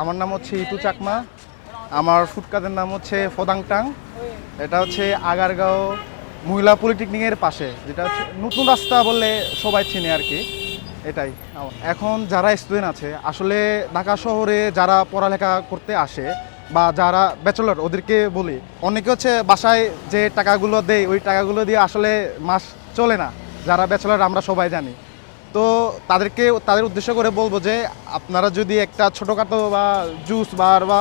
আমার নাম হচ্ছে ইটু চাকমা। আমার ফুটকাদের নাম হচ্ছে ফদাংটাং। এটা হচ্ছে আগারগাঁও মহিলা পলিটেকনিকের পাশে, যেটা হচ্ছে নতুন রাস্তা বললে সবাই চিনে আর কি। এটাই। এখন যারা স্টুডেন্ট আছে, আসলে ঢাকা শহরে যারা পড়ালেখা করতে আসে বা যারা ব্যাচেলর ওদেরকে বলি, অনেকে হচ্ছে বাসায় যে টাকাগুলো দেয়, ওই টাকাগুলো দিয়ে আসলে মাস চলে না। যারা ব্যাচেলর আমরা সবাই জানি। তো তাদেরকে, তাদের উদ্দেশ্য করে বলব যে আপনারা যদি একটা ছোটোখাটো বা জুস বার বা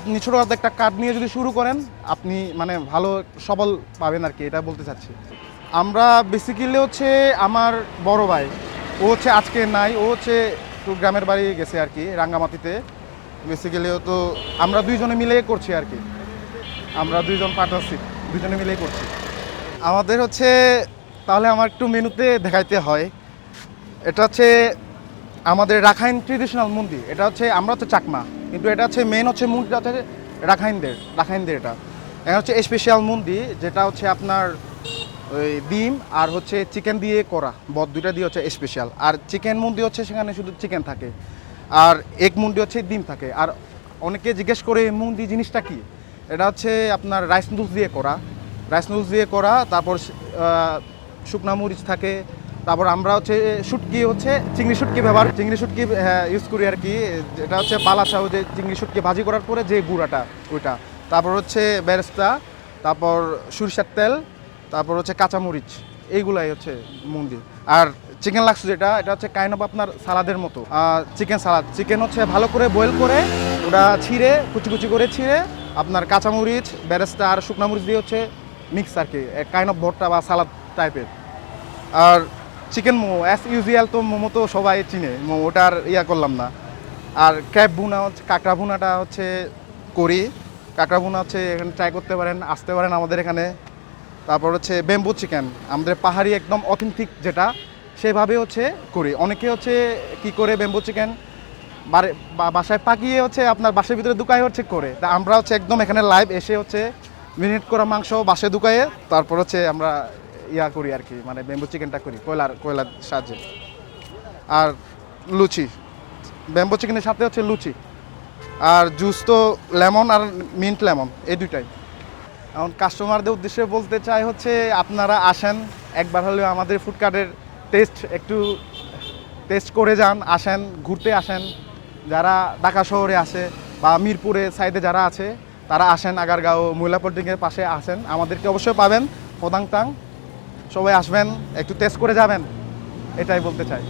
আপনি ছোটোখাটো একটা কার্ড নিয়ে যদি শুরু করেন, আপনি মানে ভালো, সবল পাবেন আর কি, এটা বলতে চাচ্ছি। আমরা বেসিক্যালি হচ্ছে আমার বড় ভাই, ও হচ্ছে আজকে নাই, ও হচ্ছে একটু গ্রামের বাড়ি গেছে আর কি, রাঙ্গামাটিতে। বেসিক্যালি তো, আমরা দুইজনে মিলেই করছি আর কি। আমরা দুইজন পার্টনারশিপ দুজনে মিলেই করছি। আমাদের হচ্ছে, তাহলে আমার একটু মেনুতে দেখাইতে হয়। এটা হচ্ছে আমাদের রাখাইন ট্রেডিশনাল মন্দির এটা হচ্ছে আমরা হচ্ছে চাকমা, কিন্তু এটা হচ্ছে মেন হচ্ছে মন্দিরটা হচ্ছে রাখাইনদের রাখাইনদের এটা। এটা হচ্ছে স্পেশাল মন্দির যেটা হচ্ছে আপনার ওই ডিম আর হচ্ছে চিকেন দিয়ে করা, বদ দুইটা দিয়ে হচ্ছে স্পেশাল আর চিকেন মুন্ডি হচ্ছে সেখানে শুধু চিকেন থাকে, আর এক মুন্ডি হচ্ছে ডিম থাকে। আর অনেকে জিজ্ঞেস করে মুন্ডি জিনিসটা কি? এটা হচ্ছে আপনার রাইস নুডলস দিয়ে করা রাইস নুডলস দিয়ে করা, তারপর শুকনা মরিচ থাকে তারপর আমরা হচ্ছে শুটকি হচ্ছে চিংড়ি শুটকি ব্যবহার, চিংড়ি শুটকি ইউজ করি আর কি। যেটা হচ্ছে বালাচাও যে চিংড়ি শুটকি ভাজি করার পরে যে গুঁড়াটা, ওইটা। তারপর হচ্ছে বেরেস্তা তারপর সরিষার তেল, তারপর হচ্ছে কাঁচামরিচ, এইগুলাই হচ্ছে মন্দির। আর চিকেন লাক্স যেটা, এটা হচ্ছে কাইন্ড অফ আপনার সালাদের মতো। চিকেন সালাদ। চিকেন হচ্ছে ভালো করে বয়েল করে ওটা ছিঁড়ে, কুচি কুচি করে ছিঁড়ে আপনার কাঁচামরিচ বেরেস্তা আর শুকনা মরিচ দিয়ে হচ্ছে মিক্স আর কি কাইন্ড অফ ভর্তা বা সালাদ টাইপের আর চিকেন মোমো অ্যাজ ইউজুয়াল তো মোমো তো সবাই চিনে, মোমো ওটা আর ইয়া করলাম না। আর ক্র্যাব ভুনা হচ্ছে, কাঁকড়া ভুনাটা হচ্ছে করি। কাঁকড়া ভুনা হচ্ছে, এখানে ট্রাই করতে পারেন, আসতে পারেন আমাদের এখানে। তারপর হচ্ছে বেম্বু চিকেন আমাদের পাহাড়ি একদম অথেন্টিক যেটা, সেভাবে হচ্ছে করি। অনেকে হচ্ছে কি করে বেম্বু চিকেন বাসায় পাকিয়ে হচ্ছে আপনার বাসার ভিতরে দুকায় হচ্ছে করে। তা আমরা হচ্ছে একদম এখানে লাইভ এসে হচ্ছে মিনিট করা মাংস বাসে দুকায়ে তারপর হচ্ছে আমরা ইয়া করি আর কি মানে বেম্বু চিকেনটা করি কয়লার কয়লার সাহায্যে আর লুচি বেম্বু চিকেনের সাথে হচ্ছে লুচি। আর জুস তো লেমন আর মিন্ট লেমন এই দুইটাই। এখন কাস্টমারদের উদ্দেশ্যে বলতে চাই হচ্ছে, আপনারা আসেন, একবার হলেও আমাদের ফুডকার্টের টেস্ট একটু টেস্ট করে যান, আসেন, ঘুরতে আসেন। যারা ঢাকা শহরে আসে বা মিরপুরে সাইডে যারা আছে, তারা আসেন আগারগাঁও মহিলা পলিটেকনিকের পাশে আসেন। আমাদেরকে অবশ্যই পাবেন। পদাংতাং সবাই আসবেন একটু টেস্ট করে যাবেন এটাই বলতে চাই।